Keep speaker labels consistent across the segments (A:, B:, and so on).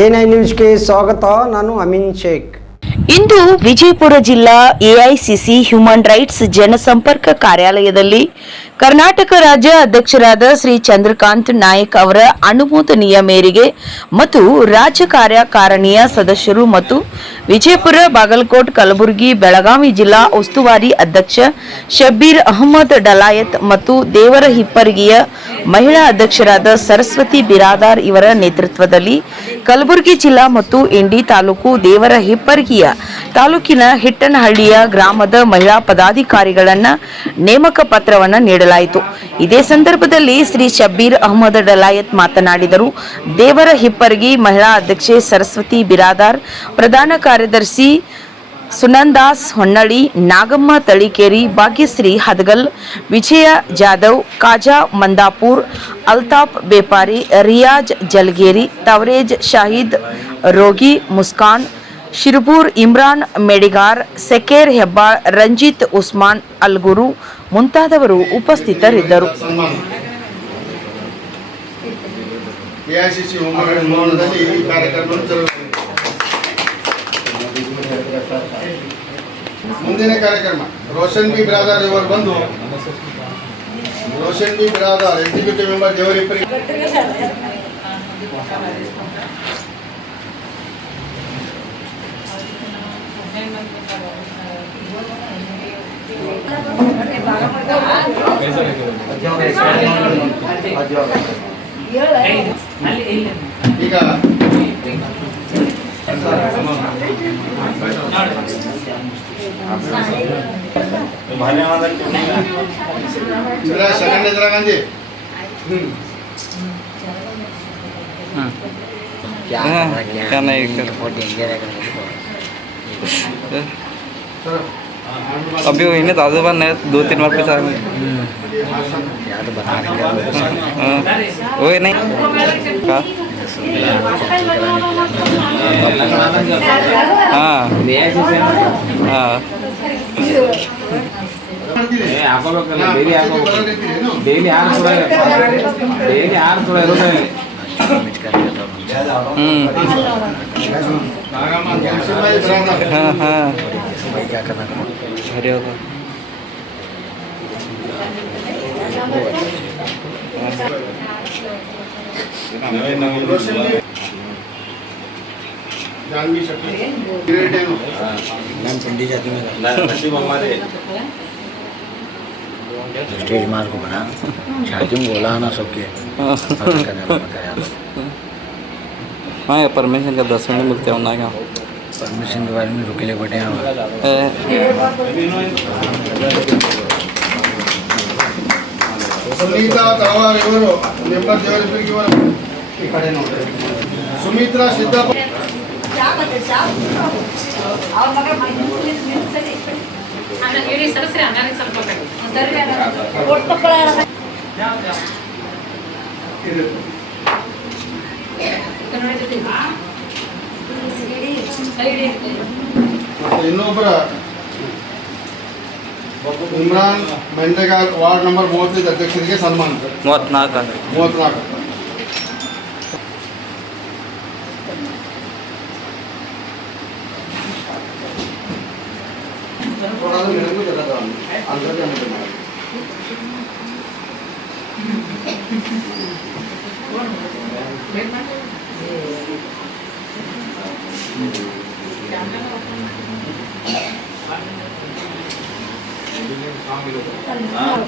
A: A ನ್ಯೂಸ್ಗೆ ಸ್ವಾಗತ. ನಾನು ಅಮಿನ್ ಶೇಖ್.
B: ಇಂದು ವಿಜಯಪುರ ಜಿಲ್ಲಾ ಎಐಸಿಸಿ ಹ್ಯೂಮನ್ ರೈಟ್ಸ್ ಜನಸಂಪರ್ಕ ಕಾರ್ಯಾಲಯದಲ್ಲಿ ಕರ್ನಾಟಕ ರಾಜ್ಯ ಅಧ್ಯಕ್ಷರಾದ ಶ್ರೀ ಚಂದ್ರಕಾಂತ್ ನಾಯಕ್ ಅವರ ಅನುಮೋದನೆಯ ಮೇರೆಗೆ ಮತ್ತು ರಾಜ್ಯ ಕಾರ್ಯಕಾರಿಣಿಯ ಸದಸ್ಯರು ಮತ್ತು ವಿಜಯಪುರ, ಬಾಗಲಕೋಟ್, ಕಲಬುರಗಿ, ಬೆಳಗಾವಿ ಜಿಲ್ಲಾ ಉಸ್ತುವಾರಿ ಅಧ್ಯಕ್ಷ ಶಬ್ಬೀರ್ ಅಹಮದ್ ಡಲಾಯತ್ ಮತ್ತು ದೇವರ ಹಿಪ್ಪರಿಗೆಯ ಮಹಿಳಾ ಅಧ್ಯಕ್ಷರಾದ ಸರಸ್ವತಿ ಬಿರಾದಾರ್ ಇವರ ನೇತೃತ್ವದಲ್ಲಿ ಕಲಬುರಗಿ ಜಿಲ್ಲಾ ಮತ್ತು ಇಂಡಿ ತಾಲೂಕು ದೇವರ ಹಿಪ್ಪರ್ಗಿಯ ತಾಲೂಕಿನ ಹಿಟ್ಟನಹಳ್ಳಿಯ ಗ್ರಾಮದ ಮಹಿಳಾ ಪದಾಧಿಕಾರಿಗಳನ್ನ ನೇಮಕ ಪತ್ರವನ್ನು ನೀಡಲಾಯಿತು. ಇದೇ ಸಂದರ್ಭದಲ್ಲಿ ಶ್ರೀ ಶಬ್ಬೀರ್ ಅಹಮದ್ ಡಲಾಯತ್ ಮಾತನಾಡಿದರು. ದೇವರ ಹಿಪ್ಪರ್ಗಿ ಮಹಿಳಾ ಅಧ್ಯಕ್ಷೆ ಸರಸ್ವತಿ ಬಿರಾದಾರ್, ಪ್ರಧಾನ ಕಾರ್ಯದರ್ಶಿ ಸುನಂದಾಸ್ ಹೊನ್ನಳ್ಳಿ ನಾಗಮ್ಮ ತಳಿಕೇರಿ, ಭಾಗ್ಯಶ್ರೀ ಹದಗಲ್, ವಿಜಯ ಜಾಧವ್, ಕಾಜಾ ಮಂದಾಪುರ್, ಅಲ್ತಾಫ್ ಬೇಪಾರಿ, ರಿಯಾಜ್ ಜಲ್ಗೇರಿ, ತವರೇಜ್ ಶಾಹಿದ್, ರೋಗಿ ಮುಸ್ಕಾನ್ ಶಿರ್ಬೂರ್ ಇಮ್ರಾನ್ ಮೆಡಿಗಾರ್, ಸೆಕೇರ್ ಹೆಬ್ಬಾಳ್, ರಂಜಿತ್ ಉಸ್ಮಾನ್ ಅಲ್ಗುರು ಮುಂತಾದವರು ಉಪಸ್ಥಿತರಿದ್ದರು.
C: ಎಐಸಿಸಿ ಮುಂದಿನ ಕಾರ್ಯಕ್ರಮ. ರೋಷನ್ ಬಿ ಬ್ರಾದರ್ ಇವರು ಬಂದು Roshan B brother executive member ದೇವರಿಪ್ಪರಿ ಈಗ
D: क्या? अभी वही ना ताज़ा बन दो तीन बार पैसा वही नहीं
E: ಡೈಲಿ ಆರು ಕೂಡ ಡೈಲಿ ಆರು ಕೂಡ ಇರುತ್ತೆ
C: ಸರಿ ಹೋಗ Thank you.
F: स्टेज बना बोला ना सबके
D: हाँ परमिशन का दस मिनट मिलते हैं ना क्या
F: परमिशन के बारे में रुके ले बैठे हैं।
C: ಸುನೀತಾ ತಳವಾರ್ ಇವರು ಮೆಂಬರ್ ದೇವರಿಬ್ಬರಿಗೆ ಇವರು. ಈ ಕಡೆ ನೋಡಿ ಸುಮಿತ್ರಾ ಸಿದ್ದಪ್ಪ. ಇನ್ನೊಬ್ಬರ ಇಮ್ರಾನ್ ಮೆಂಡೆಗಾರ್ ವಾರ್ಡ್ ನಂಬರ್ ಮೂವತ್ತೈದು ಅಧ್ಯಕ್ಷರಿಗೆ ಸನ್ಮಾನ
D: ಮೂವತ್ನಾಲ್ಕು
C: ಮೂವತ್ನಾಲ್ಕು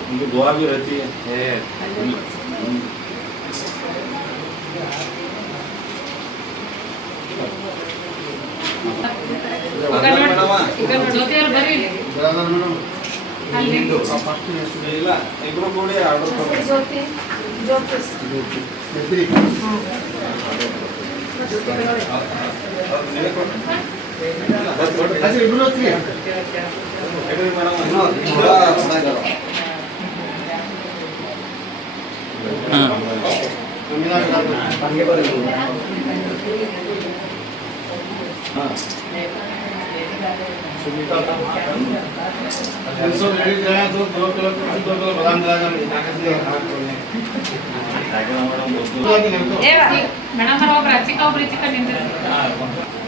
E: उनकी दुआ भी रहती है
G: ಜ್ಯೋತಿಯವ್ರು ಬರ್ರಿ
C: ಬ್ರಾದರ್ ಮೇಡಮ್
G: ಅಲ್ಲಿ
E: ಇಲ್ಲ ಇಬ್ರು ಕೂಡಿ ಆರ್ಡರ್
C: ಎತ್ತಿ. ಹಚ್ರಿ,
G: ಮೇಡಮ್ ಒಬ್ರು ಹಚ್ಚಿಕ ಒಬ್ರು ಹಚ್ಚಿಕ ನಿಂತಿರ್ತಾರೆ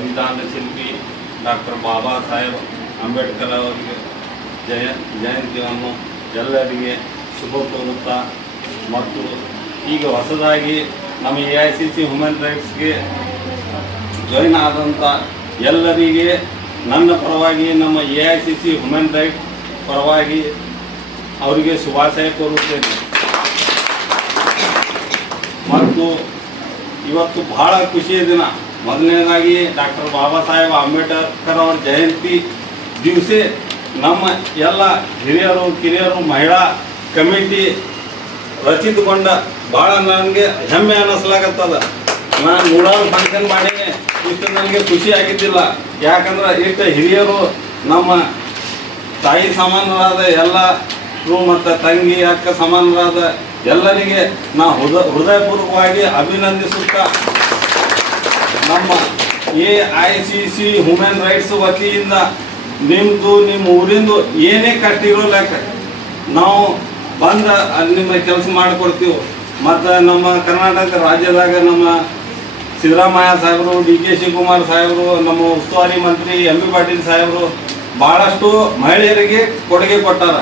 H: ಸಂವಿಧಾನದ ಶಿಲ್ಪಿ ಡಾಕ್ಟರ್ ಬಾಬಾ ಸಾಹೇಬ್ ಅಂಬೇಡ್ಕರ್ ಅವರಿಗೆ ಜಯ, ಜಯಂತಿಯನ್ನು ಎಲ್ಲರಿಗೆ ಶುಭ ಕೋರುತ್ತಾ ಮತ್ತು ಈಗ ಹೊಸದಾಗಿ ನಮ್ಮ A I C C human ರೈಟ್ಸ್ಗೆ join ಆದಂಥ ಎಲ್ಲರಿಗೆ ನನ್ನ ಪರವಾಗಿ ನಮ್ಮ A I C C human right ಪರವಾಗಿ ಅವರಿಗೆ ಶುಭಾಶಯ ಕೋರುತ್ತೇನೆ. ಮತ್ತು ಇವತ್ತು ಬಹಳ ಖುಷಿಯ ದಿನ. ಮೊದಲನೇದಾಗಿ ಡಾಕ್ಟರ್ ಬಾಬಾ ಸಾಹೇಬ್ ಅಂಬೇಡ್ಕರ್ ಅವರ ಜಯಂತಿ ದಿವಸ ನಮ್ಮ ಎಲ್ಲ ಹಿರಿಯರು, ಕಿರಿಯರು, ಮಹಿಳಾ ಕಮಿಟಿ ರಚಿತಗೊಂಡ ಭಾಳ ನನಗೆ ಹೆಮ್ಮೆ ಅನ್ನಿಸ್ಲಾಗತ್ತದ ನಾನು ನೂರಾರು ಫಂಕ್ಷನ್ ಮಾಡೀನಿ, ಇಷ್ಟು ನನಗೆ ಖುಷಿ ಆಗಿದ್ದಿಲ್ಲ. ಯಾಕಂದ್ರೆ ಇಷ್ಟು ಹಿರಿಯರು ನಮ್ಮ ತಾಯಿ ಸಮಾನರಾದ ಎಲ್ಲರೂ ಮತ್ತು ತಂಗಿ, ಅಕ್ಕ ಸಮಾನರಾದ ಎಲ್ಲರಿಗೆ ನಾ ಹೃದಯ ಹೃದಯಪೂರ್ವಕವಾಗಿ ಅಭಿನಂದಿಸುತ್ತಾ ನಮ್ಮ A I C C human rights ವತಿಯಿಂದ ನಿಮ್ಮದು ನಿಮ್ಮ ಊರಿಂದು ಏನೇ ಕಷ್ಟ ಇರೋ ಲೆಕ್ಕ. ನಾವು ಬಂದ ನಿಮ್ಮ ಕೆಲಸ ಮಾಡಿಕೊಡ್ತೀವಿ. ಮತ್ತು ನಮ್ಮ ಕರ್ನಾಟಕ ರಾಜ್ಯದಾಗ ನಮ್ಮ ಸಿದ್ದರಾಮಯ್ಯ ಸಾಹೇಬರು, ಡಿ ಕೆ ಶಿವಕುಮಾರ್ ಸಾಹೇಬರು, ನಮ್ಮ ಉಸ್ತುವಾರಿ ಮಂತ್ರಿ ಎಂ ಬಿ ಪಾಟೀಲ್ ಸಾಹೇಬರು ಭಾಳಷ್ಟು ಮಹಿಳೆಯರಿಗೆ ಕೊಡುಗೆ ಕೊಟ್ಟಾರ.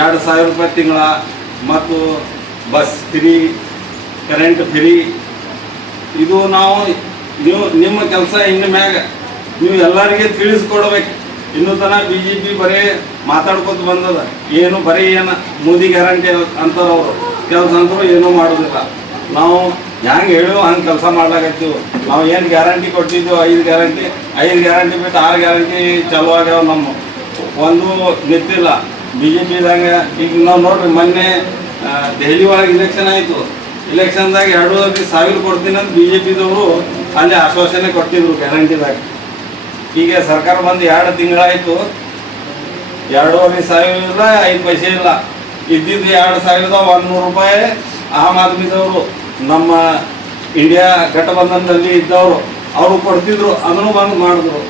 H: ಎರಡು ಸಾವಿರ ರೂಪಾಯಿ ತಿಂಗಳ ಮತ್ತು ಬಸ್ ಫ್ರೀ, ಕರೆಂಟ್ ಫ್ರೀ ಇದು ನಾವು ನೀವು ನಿಮ್ಮ ಕೆಲಸ ಇನ್ನು ಮ್ಯಾಗ ನೀವು ಎಲ್ಲರಿಗೆ ತಿಳಿಸ್ಕೊಡ್ಬೇಕು. ಇನ್ನೂ ತನ ಬಿ ಜೆ ಪಿ ಬರೀ ಮಾತಾಡ್ಕೊತ ಬಂದದ. ಏನು ಬರೀ ಏನು ಮೋದಿ ಗ್ಯಾರಂಟಿ ಅಂತಾರ ಕೆಲಸ ಅಂತರೂ ಏನೂ ಮಾಡೋದಿಲ್ಲ. ನಾವು ಹೆಂಗೆ ಹೇಳೋ ಹಂಗೆ ಕೆಲಸ ಮಾಡ್ಲಾಕತ್ತೀವಿ. ನಾವು ಏನು ಗ್ಯಾರಂಟಿ ಕೊಟ್ಟಿದ್ದೆವು ಐದು ಗ್ಯಾರಂಟಿ. ಐದು ಗ್ಯಾರಂಟಿ ಬಿಟ್ಟು ಆರು ಗ್ಯಾರಂಟಿ ಚಾಲೂ ಆಗ್ಯಾವ ನಮ್ಮ. ಒಂದು ನಿಂತಿಲ್ಲ ಬಿ ಜೆ ಪಿದಾಗ ಈಗ ನಾವು ನೋಡ್ರಿ ಮೊನ್ನೆ ದೆಹಲಿ ಒಳಗೆ ಇಲೆಕ್ಷನ್ ಆಯಿತು. ಇಲೆಕ್ಷನ್ದಾಗ ಎರಡೂವರೆ ಸಾವಿರ ಕೊಡ್ತೀನಿ ಅಂತ ಬಿ ಜೆ ಪಿದವರು ಅಲ್ಲಿ ಆಶ್ವಾಸನೆ ಕೊಟ್ಟಿದ್ರು ಗ್ಯಾರಂಟಿದಾಗ ಈಗ ಸರ್ಕಾರ ಬಂದು ಎರಡು ತಿಂಗಳಾಯಿತು. ಎರಡೂವರೆ ಸಾವಿರ ಇಲ್ಲ, ಐದು ಪೈಸೆ ಇಲ್ಲ. ಇದ್ದಿದ್ದು ಎರಡು ಸಾವಿರದ ಒಂದ್ನೂರು ರೂಪಾಯಿ ಆಮ್ ಆದ್ಮಿದವರು, ನಮ್ಮ ಇಂಡಿಯಾ ಘಟಬಂಧನದಲ್ಲಿ ಇದ್ದವರು, ಅವರು ಕೊಡ್ತಿದ್ರು, ಅದನ್ನು ಬಂದು ಮಾಡಿದ್ರು.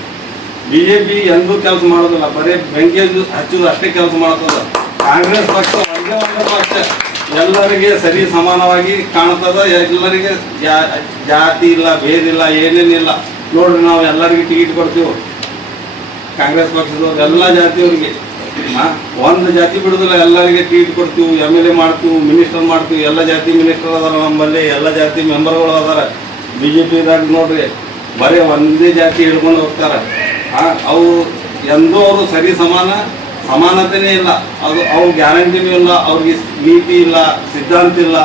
H: ಬಿ ಜೆ ಪಿ ಎಂದೂ ಕೆಲಸ ಮಾಡೋದಿಲ್ಲ, ಬರೀ ಬೆಂಕಿ ಹಚ್ಚೋದು ಅಷ್ಟೇ ಕೆಲಸ ಮಾಡ್ತದ. ಕಾಂಗ್ರೆಸ್ ಪಕ್ಷ ಒಂದೇ ಒಂದೇ ಪಕ್ಷ. ಎಲ್ಲರಿಗೆ ಸರಿ ಸಮಾನವಾಗಿ ಕಾಣ್ತದ, ಎಲ್ಲರಿಗೆ ಜಾತಿ ಇಲ್ಲ, ಭೇದ ಇಲ್ಲ ಏನೇನಿಲ್ಲ ನೋಡ್ರಿ ನಾವು ಎಲ್ಲರಿಗೆ ಟಿಕೆಟ್ ಕೊಡ್ತೀವಿ. ಕಾಂಗ್ರೆಸ್ ಪಕ್ಷದವ್ರು, ಎಲ್ಲ ಜಾತಿಯವ್ರಿಗೆ. ಒಂದು ಜಾತಿ ಬಿಡುದಿಲ್ಲ, ಎಲ್ಲರಿಗೆ ಟಿಕೆಟ್ ಕೊಡ್ತೀವಿ ಎಂ ಎಲ್ ಎ ಮಾಡ್ತೀವಿ ಮಿನಿಸ್ಟರ್ ಮಾಡ್ತೀವಿ, ಎಲ್ಲ ಜಾತಿ ಮಿನಿಸ್ಟರ್ ಅದಾರ ನಮ್ಮಲ್ಲಿ, ಎಲ್ಲ ಜಾತಿ ಮೆಂಬರ್ಗಳು ಅದಾರ. ಬಿ ಜೆ ಪಿದಾಗ ನೋಡ್ರಿ, ಬರೀ ಒಂದೇ ಜಾತಿ ಹಿಡ್ಕೊಂಡು ಹೋಗ್ತಾರ. ಅವು ಎಂದೂ ಅವರು ಸರಿ ಸಮಾನ ಸಮಾನತೆನೇ ಇಲ್ಲ. ಅದು ಅವ್ರ ಗ್ಯಾರಂಟಿನೂ ಇಲ್ಲ, ಅವ್ರಿಗೆ ನೀತಿ ಇಲ್ಲ, ಸಿದ್ಧಾಂತ ಇಲ್ಲ.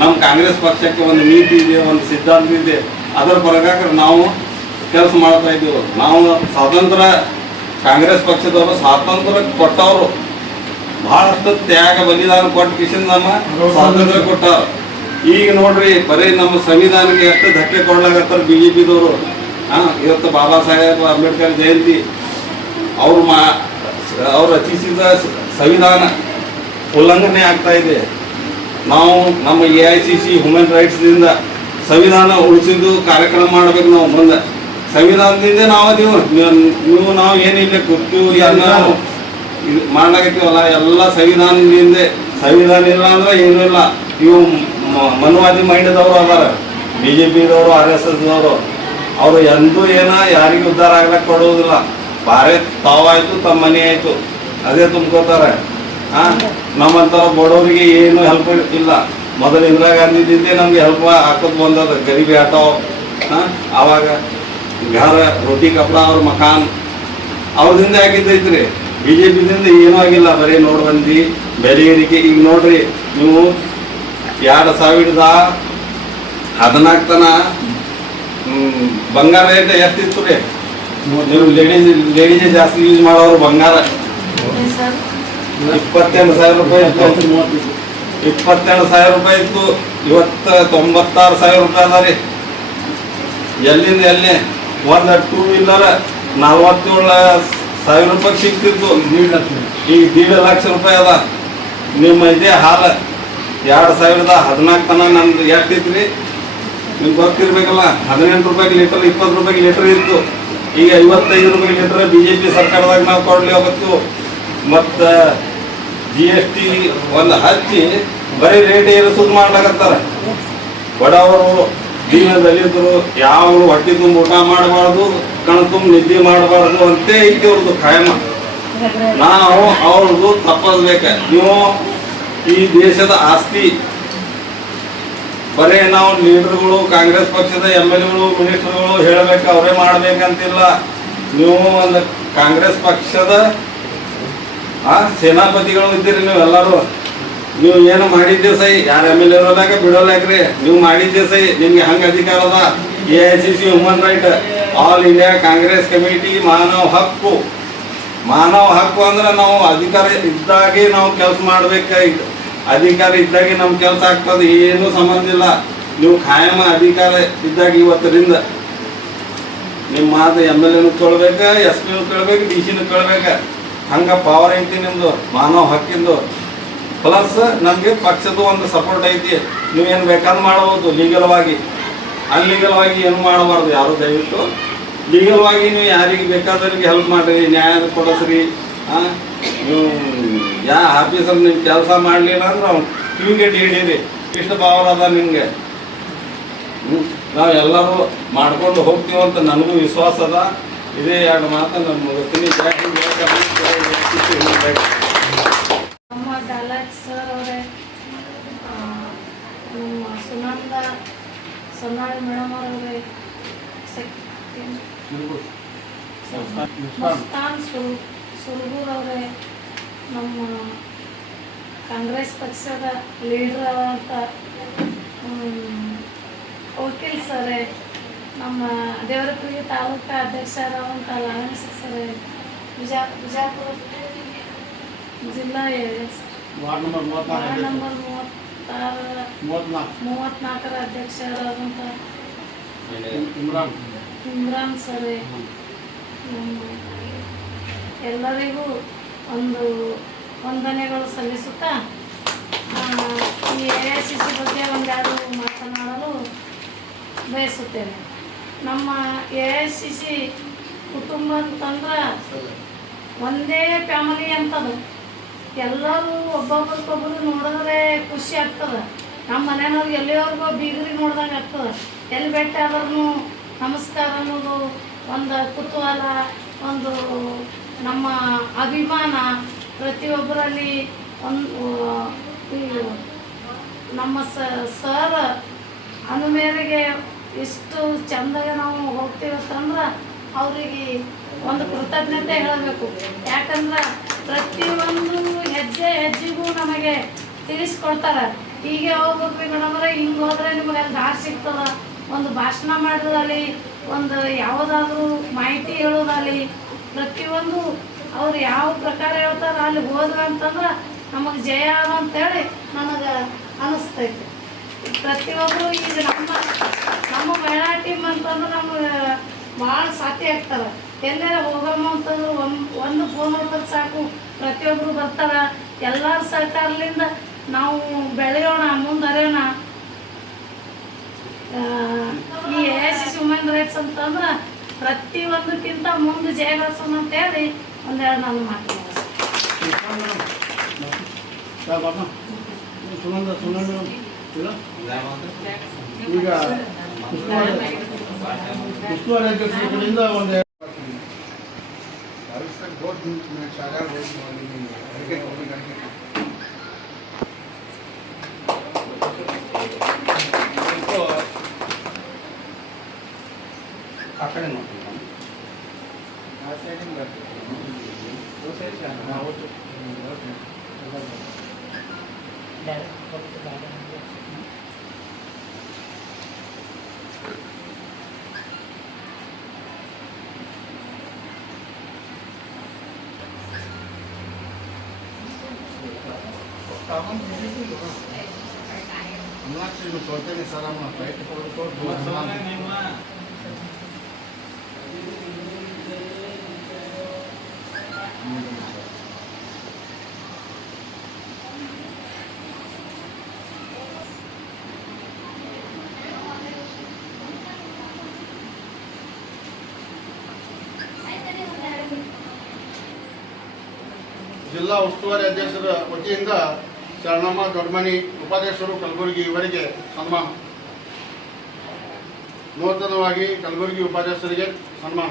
H: ನಮ್ಮ ಕಾಂಗ್ರೆಸ್ ಪಕ್ಷಕ್ಕೆ ಒಂದು ನೀತಿ ಇದೆ, ಒಂದು ಸಿದ್ಧಾಂತ ಇದೆ. ಅದರ ಪ್ರಕಾರ ನಾವು ಕೆಲಸ ಮಾಡ್ತಾ ಇದ್ದೀವಿ. ನಾವು ಸ್ವಾತಂತ್ರ್ಯ ಕಾಂಗ್ರೆಸ್ ಪಕ್ಷದವರು, ಸ್ವಾತಂತ್ರ್ಯ ಕೊಟ್ಟವರು. ಬಹಳಷ್ಟು ತ್ಯಾಗ, ಬಲಿದಾನ ಕೊಟ್ಟ ಕಿಶನ್ ನಮ್ಮ ಸ್ವಾತಂತ್ರ್ಯ ಕೊಟ್ಟವರು ಈಗ ನೋಡ್ರಿ, ಬರೀ ನಮ್ಮ ಸಂವಿಧಾನಕ್ಕೆ ಎಷ್ಟು ಧಕ್ಕೆ ಕೊಡ್ಲಾಗತ್ತಾರ ಬಿ ಜೆ ಪಿದವರು ಹಾಂ, ಇವತ್ತು ಬಾಬಾ ಸಾಹೇಬ್ ಅಂಬೇಡ್ಕರ್ ಜಯಂತಿ. ಅವ್ರು ಮಾ ಅವ್ರು ರಚಿಸಿದ ಸಂವಿಧಾನ ಉಲ್ಲಂಘನೆ ಆಗ್ತಾ ಇದೆ. ನಾವು ನಮ್ಮ A I C C human ರೈಟ್ಸ್ದಿಂದ ಸಂವಿಧಾನ ಉಳಿಸಿದ್ದು ಕಾರ್ಯಕ್ರಮ ಮಾಡಬೇಕು ನಾವು ಮುಂದೆ. ಸಂವಿಧಾನದಿಂದ ನಾವು ನೀವು- ನೀವು ನಾವು ಏನಿಲ್ಲ ಕುರ್ತು ಎಲ್ಲ ಇದು ಮಾಡ್ಲಾಕತ್ತೀವಲ್ಲ, ಎಲ್ಲ ಸಂವಿಧಾನದಿಂದ. ಸಂವಿಧಾನ ಇಲ್ಲ ಅಂದ್ರೆ ಏನೂ ಇಲ್ಲ. ಇವು ಮನುವಾದಿ ಮೈಂಡ್ದವರು ಅದಾರ. ಬಿ ಜೆ ಪಿದವರು ಆರ್ ಎಸ್ ಎಸ್ದವರು ಅವರು ಎಂದೂ ಏನ ಯಾರಿಗೂ ಉದ್ಧಾರ ಆಗ್ಲಕ್ಕೆ ಕೊಡುವುದಿಲ್ಲ. ಬಾರೆ ತಾವಾಯ್ತು ತಮ್ಮ ಮನೆ ಆಯ್ತು. ಅದೇ ತುಂಬ್ಕೋತಾರೆ. ನಮ್ಮಂತರ ಬಡವರಿಗೆ ಏನು ಹೆಲ್ಪ್ ಇಲ್ಲ. ಮೊದಲು ಇಂದಿರಾ ನಮಗೆ ನಮ್ಗೆ ಹೆಲ್ಪ್ ಹಾಕೋದು ಬಂದದ, ಗರೀಬಿ ಆಟೋ. ಹಾಂ ಆವಾಗ ಘರ ರೊಟ್ಟಿ ಕಪಡ ಅವ್ರ ಮಕಾನ್. ಅವ್ರದಿಂದ ಆಗಿದ್ದೈತ್ರಿ ಬಿ ಜೆ ಪಿದಿಂದ ಏನೂ ಆಗಿಲ್ಲ, ಬರೀ ನೋಡ್ ಬಂದು ಬೆಲೆ ಏರಿಕೆ ಈಗ ನೋಡ್ರಿ, ನೀವು ಎರಡು ಸಾವಿರದ ಹದಿನಾಲ್ಕು ತನ ಬಂಗಾರ ರೇಟ್ ಎಷ್ಟಿತ್ತು ರೀ? ಲೇಡೀಸ್ ಲೇಡೀಸೇ ಜಾಸ್ತಿ ಯೂಸ್ ಮಾಡೋರು ಬಂಗಾರ. ಇಪ್ಪತ್ತೆಂಟು ಸಾವಿರ ರೂಪಾಯಿ ಇಪ್ಪತ್ತೆರಡು ಸಾವಿರ ರೂಪಾಯಿ ಇತ್ತು. ಇವತ್ತು ತೊಂಬತ್ತಾರು ಸಾವಿರ ರೂಪಾಯಿ ಅದ ರೀ. ಎಲ್ಲಿಂದ ಎಲ್ಲಿ? ಒಂದು ಟೂ ವೀಲರ್ ನಲ್ವತ್ತೇಳು ಸಾವಿರ ರೂಪಾಯಿ ಸಿಗ್ತಿತ್ತು ಈಗ ದೀಡ್ ಲಕ್ಷ ರೂಪಾಯಿ ಅದ. ನಿಮ್ಮ ಇದೇ ಹಾಲ. ಎರಡು ಸಾವಿರದ ಹದಿನಾಲ್ಕು ತನ ನಂದು ಎಷ್ಟಿತ್ತು ರೀ ನಿಮ್ಗೆ ಗೊತ್ತಿರ್ಬೇಕಲ್ಲ ಹದಿನೆಂಟು ರೂಪಾಯಿ ಲೀಟರ್ ಇಪ್ಪತ್ತು ರೂಪಾಯಿ ಲೀಟರ್ ಇತ್ತು. ಈಗ ಐವತ್ತೈದು ರೂಪಾಯಿ ಲೀಟ್ರ್ ಬಿ ಜೆ ಪಿ ಸರ್ಕಾರದಾಗ ನಾವು ಕೊಡಲಿ ಅವತ್ತು. ಮತ್ತು ಜಿ ಎಸ್ ಟಿ ಒಂದು ಹಚ್ಚಿ ಬರೀ ರೇಟ್ ಏರಿಸೋದು ಮಾಡ್ಲಾಕತ್ತಾರ? ಬಡವರು ದೀನ ದಲಿತರು ಯಾವ ಹೊಟ್ಟೆ ತುಂಬ ಊಟ ಮಾಡಬಾರ್ದು, ಕಣ್ ತುಂಬ ನಿದ್ದೆ ಮಾಡಬಾರ್ದು ಅಂತೇ ಐತಿ ಅವ್ರದ್ದು ಖಾಯಮ ನಾವು ಅವ್ರದ್ದು ತಪ್ಪಸ್ಬೇಕ. ನೀವು ಈ ದೇಶದ ಆಸ್ತಿ ಬರೇ ನಾವು ಲೀಡರ್ಗಳು, ಕಾಂಗ್ರೆಸ್ ಪಕ್ಷದ ಎಂ ಎಲ್ ಎಗಳು, ಮಿನಿಸ್ಟರ್ಗಳು ಹೇಳಬೇಕು, ಅವರೇ ಮಾಡ್ಬೇಕಂತಿಲ್ಲ. ನೀವು ಒಂದು ಕಾಂಗ್ರೆಸ್ ಪಕ್ಷದ, ಆ, ಸೇನಾಪತಿಗಳು ಇದ್ದೀರಿ ನೀವು ಎಲ್ಲರೂ. ನೀವು ಏನು ಮಾಡಿದ್ದೀವಿ ಸೈ? ಯಾರು ಎಂ ಎಲ್ ಇರೋಲಾಗ ಬಿಡೋಲ್ಯಾಕ್ರಿ ನೀವು ಮಾಡಿದ್ದೆ ಸೈ? ನಿಮ್ಗೆ ಹಂಗೆ ಅಧಿಕಾರ ಅದ? A I C C human right all India Congress committee ಮಾನವ ಹಕ್ಕು. ಮಾನವ ಹಕ್ಕು ಅಂದ್ರೆ ನಾವು ಅಧಿಕಾರ ಇದ್ದಾಗೆ ನಾವು ಕೆಲಸ ಮಾಡ್ಬೇಕ ಅಧಿಕಾರ ಇದ್ದಾಗೆ ನಮ್ಮ ಕೆಲಸ ಆಗ್ತದೆ, ಏನು ಸಂಬಂಧ ಇಲ್ಲ. ನೀವು ಖಾಯಮ ಅಧಿಕಾರ ಇದ್ದಾಗ ಇವತ್ತರಿಂದ ನಿಮ್ಮ ಮಾತು ಎಂ ಎಲ್ ಎನು ಕೇಳ್ಬೇಕ, ಎಸ್ ಪಿನು ಕೇಳ್ಬೇಕು, ಡಿ ಸಿನು ಕೇಳ್ಬೇಕ. ಹಂಗ ಪವರ್ ಐತಿ ನಿಮ್ದು, ಮಾನವ ಹಕ್ಕಿಂದು. ಪ್ಲಸ್ ನಮಗೆ ಪಕ್ಷದ ಒಂದು ಸಪೋರ್ಟ್ ಐತಿ. ಮಾಡಬಹುದು ಬೇಕಾದ್ರೂ ಮಾಡ್ಬೋದು ಲೀಗಲ್ವಾಗಿ ಅನ್ಲೀಗಲ್ವಾಗಿ ಏನು ಮಾಡಬಾರ್ದು ಯಾರು ದಯವಿಟ್ಟು? ಲೀಗಲ್ವಾಗಿ ನೀವು ಯಾರಿಗೆ ಬೇಕಾದವ್ರಿಗೆ ಹೆಲ್ಪ್ ಮಾಡಿರಿ, ನ್ಯಾಯ ಕೊಡಿಸ್ರಿ ನೀವು ಯಾ ಆಫೀಸರ್ ನಿಮ್ಗೆ ಕೆಲಸ ಮಾಡಲಿಲ್ಲ ಅಂದ್ರೆ ಅವ್ನು ಕಿವಿಗೆ ಹಿಡೀರಿ ಇಷ್ಟು ಪವರ್ ಅದ ನಿಮಗೆ ನಾವು ಎಲ್ಲರೂ ಮಾಡ್ಕೊಂಡು ಹೋಗ್ತೀವಿ ಅಂತ ನನಗೂ ವಿಶ್ವಾಸ ಅದ. ಇದೇ ಎರಡು ಮಾತು ನಾನು ಮುಗಿಸ್ತೀನಿ.
I: ಸುನಂದ ಸೊನಾಳಿ ಮೇಡಮ್ ಅವರೇ ಮಸ್ತಾನ್ ಸುರ್ ಸುರ್ಗೂರ್ ಅವರೇ. ನಮ್ಮ ಕಾಂಗ್ರೆಸ್ ಪಕ್ಷದ ಲೀಡರ್ ಆದಂಥ ವಕೀಲ್ ಸರೇ ನಮ್ಮ ದೇವರಪುರಿ ತಾಲೂಕು ಅಧ್ಯಕ್ಷರಾದಂಥ ಲಾರೆನ್ಸ್ ಸರೇ ಬಿಜಾ ಬಿಜಾಪುರ ಜಿಲ್ಲಾ
C: ವಾರ್ಡ್ ನಂಬರ್
I: ವಾರ್ಡ್ ನಂಬರ್ ಮೂವತ್ತಾರ
C: ಮೂವತ್ನಾಲ್ಕು
I: ಮೂವತ್ನಾಲ್ಕರ ಅಧ್ಯಕ್ಷರಾದಂಥ
C: ಇಮ್ರಾನ್.
I: ಇಮ್ರಾನ್ ಸರ್ ಎಲ್ಲರಿಗೂ ಒಂದು ವಂದನೆಗಳು ಸಲ್ಲಿಸುತ್ತಾ ಈ ಎ ಐ ಸಿ ಸಿ ಬಗ್ಗೆ ಒಂದೆರಡು ಮಾತನಾಡಲು ಬಯಸುತ್ತೇನೆ. ನಮ್ಮ ಎ ಐ ಸಿ ಸಿ ಕುಟುಂಬ ಅಂತಂದ್ರೆ ಒಂದೇ ಫ್ಯಾಮಿಲಿ ಅಂತದು. ಎಲ್ಲರೂ ಒಬ್ಬೊಬ್ರಿಗೊಬ್ಬರು ನೋಡಿದ್ರೆ ಖುಷಿ ಆಗ್ತದೆ. ನಮ್ಮ ಮನೆಯವ್ರಿಗೆ ಎಲ್ಲಿವರೆಗೂ ಬೀಗರಿಗೆ ನೋಡಿದಾಗ ಆಗ್ತದೆ. ಎಲ್ಲಿ ಬೆಟ್ಟಾದ್ರೂ ನಮಸ್ಕಾರ ಅನ್ನೋದು ಒಂದು ಕುತೂಹಲ, ಒಂದು ನಮ್ಮ ಅಭಿಮಾನ ಪ್ರತಿಯೊಬ್ಬರಲ್ಲಿ ಒಂದು ನಮ್ಮ ಸರ್ ಅನುಮೇರೆಗೆ ಇಷ್ಟು ಚಂದಾಗ ನಾವು ಹೋಗ್ತೀವಿ ಅಂತಂದ್ರೆ ಅವರಿಗೆ ಒಂದು ಕೃತಜ್ಞತೆ ಹೇಳಬೇಕು. ಯಾಕಂದ್ರೆ ಪ್ರತಿಯೊಂದು ಹೆಜ್ಜೆ ಹೆಜ್ಜೆಗೂ ನಮಗೆ ತಿಳಿಸ್ಕೊಡ್ತಾರೆ. ಹೀಗೆ ಹೋಗ್ಬೇಕು ಮೇಡಮ್ರೆ ಹಿಂಗೆ ಹೋದ್ರೆ ನಿಮಗೆ ಅಲ್ಲಿ ದಾರಿ ಸಿಗ್ತದೆ. ಒಂದು ಭಾಷಣ ಮಾಡೋದಾಗಲಿ ಒಂದು ಯಾವುದಾದ್ರೂ ಮಾಹಿತಿ ಹೇಳೋದಾಗಲಿ ಪ್ರತಿಯೊಂದು ಅವ್ರು ಯಾವ ಪ್ರಕಾರ ಹೇಳ್ತಾರೆ ಅಲ್ಲಿ ಹೋದ್ವಿ ಅಂತಂದ್ರೆ ನಮಗೆ ಜಯ ಅಂತೇಳಿ ನನಗೆ ಅನಸ್ತೈತಿ. ಪ್ರತಿಯೊಬ್ಬರು ಈಗ ನಮ್ಮ ನಮ್ಮ ಮಹಿಳಾ ಟೀಮ್ ಅಂತಂದ್ರೆ ನಮಗೆ ಭಾಳ ಸಾಧ್ಯ ಆಗ್ತಾರೆ. ಎಲ್ಲಾರ ಹೋಗಮ್ಮ ಅಂತಂದ್ರೆ ಒಂದು ಒಂದು ಫೋನ್ ಹೊಡೆದ್ರೆ ಸಾಕು ಪ್ರತಿಯೊಬ್ಬರು ಬರ್ತಾರೆ. ಎಲ್ಲ ಸಹಕಾರದಿಂದ ನಾವು ಬೆಳೆಯೋಣ, ಮುಂದರೆಯೋಣ. ಈ A C C human rights ಅಂತಂದ್ರೆ ಪ್ರತಿಯೊಂದಕ್ಕಿಂತ ಮುಂದೆ ಜಯಗಳಿಸೋಣ ಅಂತೇಳಿ ಒಂದೆರಡು ನಾನು ಮಾತು
C: ಸುನಂದ ಸುನಂದ ಇಲ್ಲ? ಈಗ ಉಸ್ತುವಾರಿ ಉಸ್ತುವಾರಿ ಅಧ್ಯಕ್ಷರ ಕಡೆಯಿಂದ ಒಂದು
A: ಆ ಕಡೆ
C: ಅಮ್ಲಾಕ್ಷಿ ಸೋತೇನೆ ಸರ್ ಅಮ್ಮ ಫ್ಲೈಟ್ ಕೊಟ್ಟು ಜಿಲ್ಲಾ ಉಸ್ತುವಾರಿ ಅಧ್ಯಕ್ಷರ ವತಿಯಿಂದ ಶರಣಮ್ಮ ದೊಡ್ಡಮನಿ ಉಪಾಧ್ಯಕ್ಷರು ಕಲಬುರಗಿ ಇವರಿಗೆ ಸನ್ಮಾನ. ನೂತನವಾಗಿ ಕಲಬುರಗಿ ಉಪಾಧ್ಯಕ್ಷರಿಗೆ ಸನ್ಮಾನ.